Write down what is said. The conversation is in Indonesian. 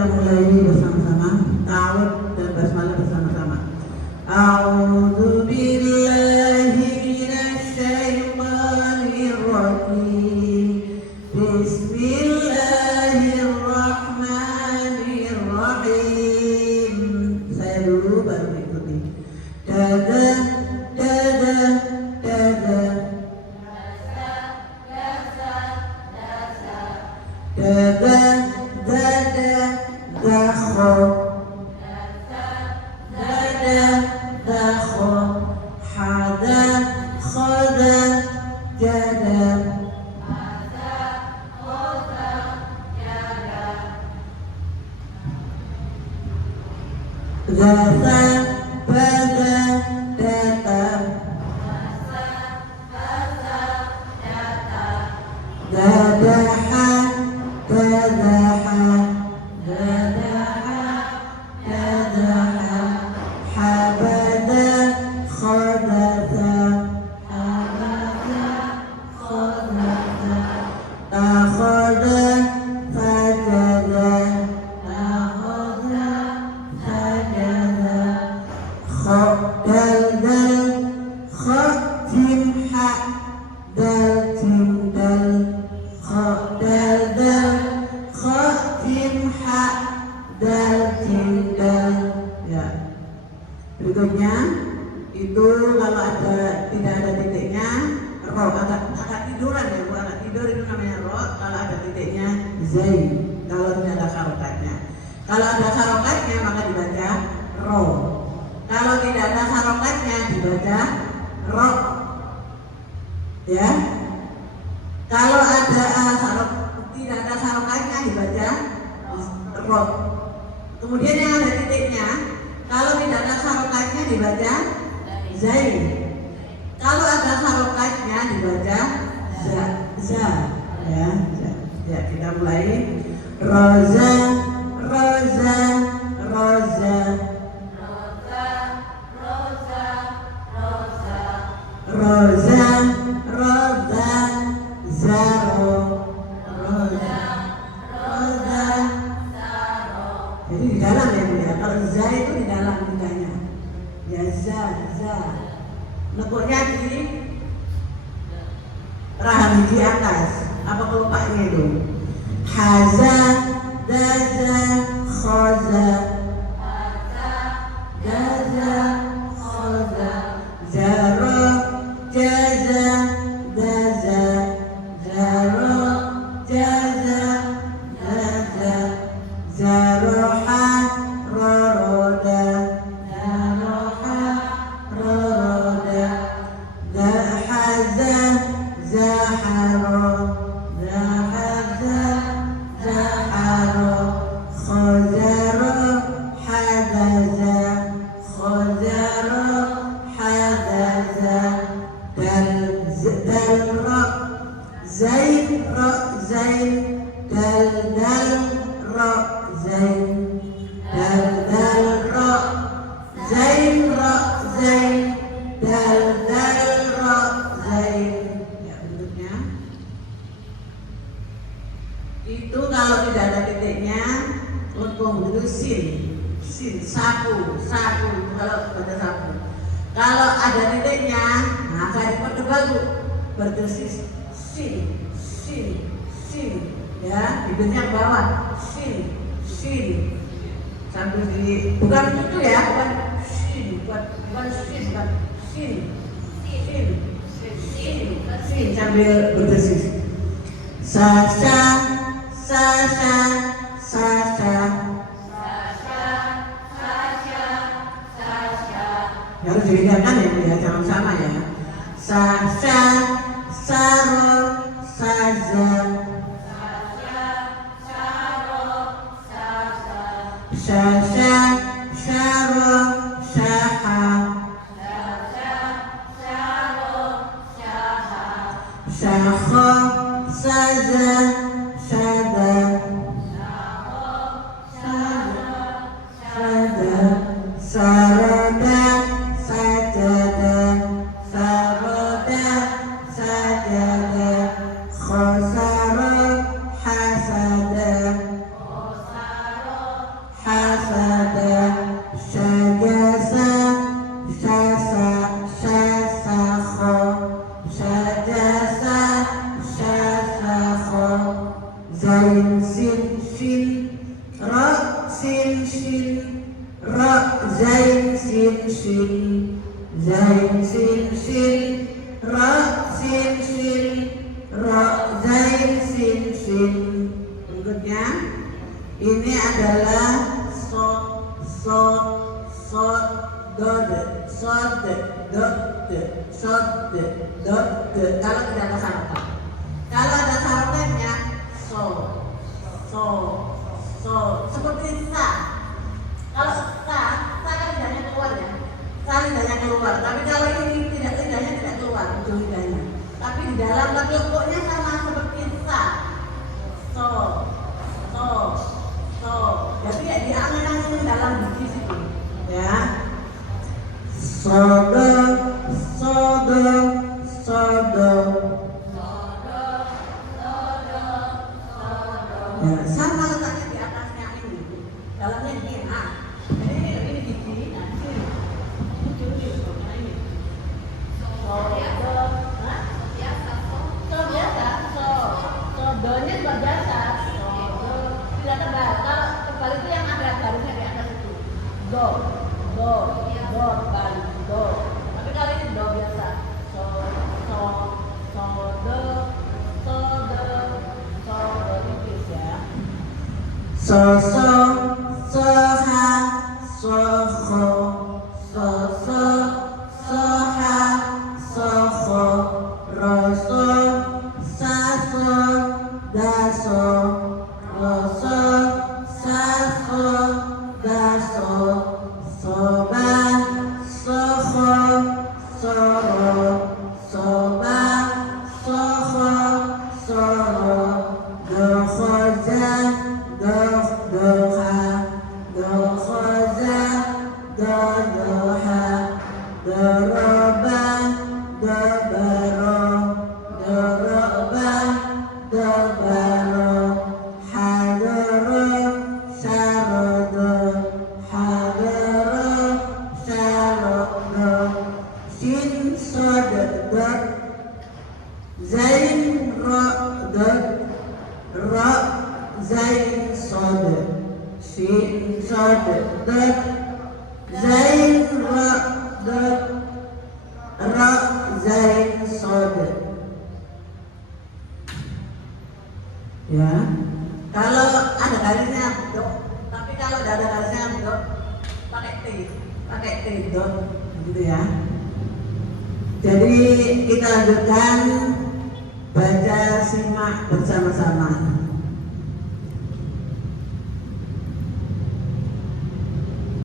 kita mulai bersama-sama ta'awudz dan basmalah bersama-sama. A'udzu billahi minasy syaithanir rajim. Bismillahirrahmanirrahim. Saya dulu baru mengikuti. Dada dada dada. Dada dada dakho. Dada dakho. Hada khada jada. Zata bada data. Dadaha dadaha. Dadaha dadaha. Habada khadatha. Habada khadatha. Takhada fajada. Takhada fajada. Dal khatim ha. Dal tim dal. Dal khatim ha. Dal tim dal. Ya. Berikutnya itu kalau tidak ada titiknya ro, agak tiduran ya Bu, agak tidur itu namanya ro. Kalau ada titiknya zain, kalau tidak ada harokatnya. Kalau ada harokatnya maka dibaca ro. Kalau tidak ada harokatnya dibaca ro. Ya. Kalau tidak ada harokatnya dibaca ro. Kemudian yang ada titiknya, kalau tidak ada harokatnya dibaca zain. Kalau ada harokatnya dibaca za. Ya, za. Ya, kita mulai. Roza, roza, roza. Roza, roza, zaro. Roza, roza, zaro. Jadi di dalam ya Bu ya. Kalau za itu di dalam lidahnya. Ya za. Lekuknya di rahang di atas. Apa kelupanya itu? Haza, daza, khoza. Daza, khoza. Zaro, jaza, daza. Zaro, jaza, daza. Zaroha, roroda. Zaroha, roroda. Zahaza, zaharo. Zahaza, zaharo. Khazaro, hadaza. Khazaro, hadaza. Dal ra, zain ra, zain. Dal ra, zain. Dal ra, zain ra, zain. Dal ra, zain. Ya, bentuknya itu kalau tidak ada titiknya lekung itu sin, sapu kalau baca sapu. Kalau ada titiknya, nah kayak Portugal Bu, berdesis sin, ya, bibirnya ke bawah, sin, sambil di, bukan itu ya, bukan sin, sambil berdesis. Sasa. Harus dibedakan ya Bu ya, jangan sama ya. Sasa, saro, saza. Sasa, saro, saha. Sakho, saza, sada. Sarada, sajada. Sarada, sajada. Khosaro, hasada. sin sin, zain sin sin, ra sin sin, ra zain sin sin. Berikutnya ini adalah sod dod sod dod sod dod. Kalau tidak ada harokat, kalau ada harokatnya so seperti sa. Kalau sa kan lidahnya keluar ya, sa lidahnya keluar. Tapi kalau ini lidahnya tidak keluar ujung lidahnya, tapi di dalam pokoknya sama seperti sa. So jadi ya diangin-angin dalam biji situ ya. Sodo ya, sama letaknya di atasnya ini, dalamnya ini. Nah, jadi ini di sini, nah di sini, nah ini. Sodonya juga biasa. Tidak tebal. Kalau tebal itu yang ada garisnya di atas itu. Do, balik do. Tapi kalau ini do biasa. Sodo tipis ya. Soha, soho, soha, soho, roso, saso, daso, roso, saso, daso, soba, soho, soro, soba, soho, soro, dohoza, doha, dohoza, doha, doroba, dobaro, doroba, dobaro, hadoro, sarodo, hadoro, sarodo, sin sod dot, zain ro dot, ro zain sod, sin sod dot, zain ro dot, ro zain sod. Ya, kalau ada garisnya dot, tapi kalau tidak ada garisnya dot, pakai t dot, gitu ya. Jadi kita lanjutkan baca simak bersama-sama.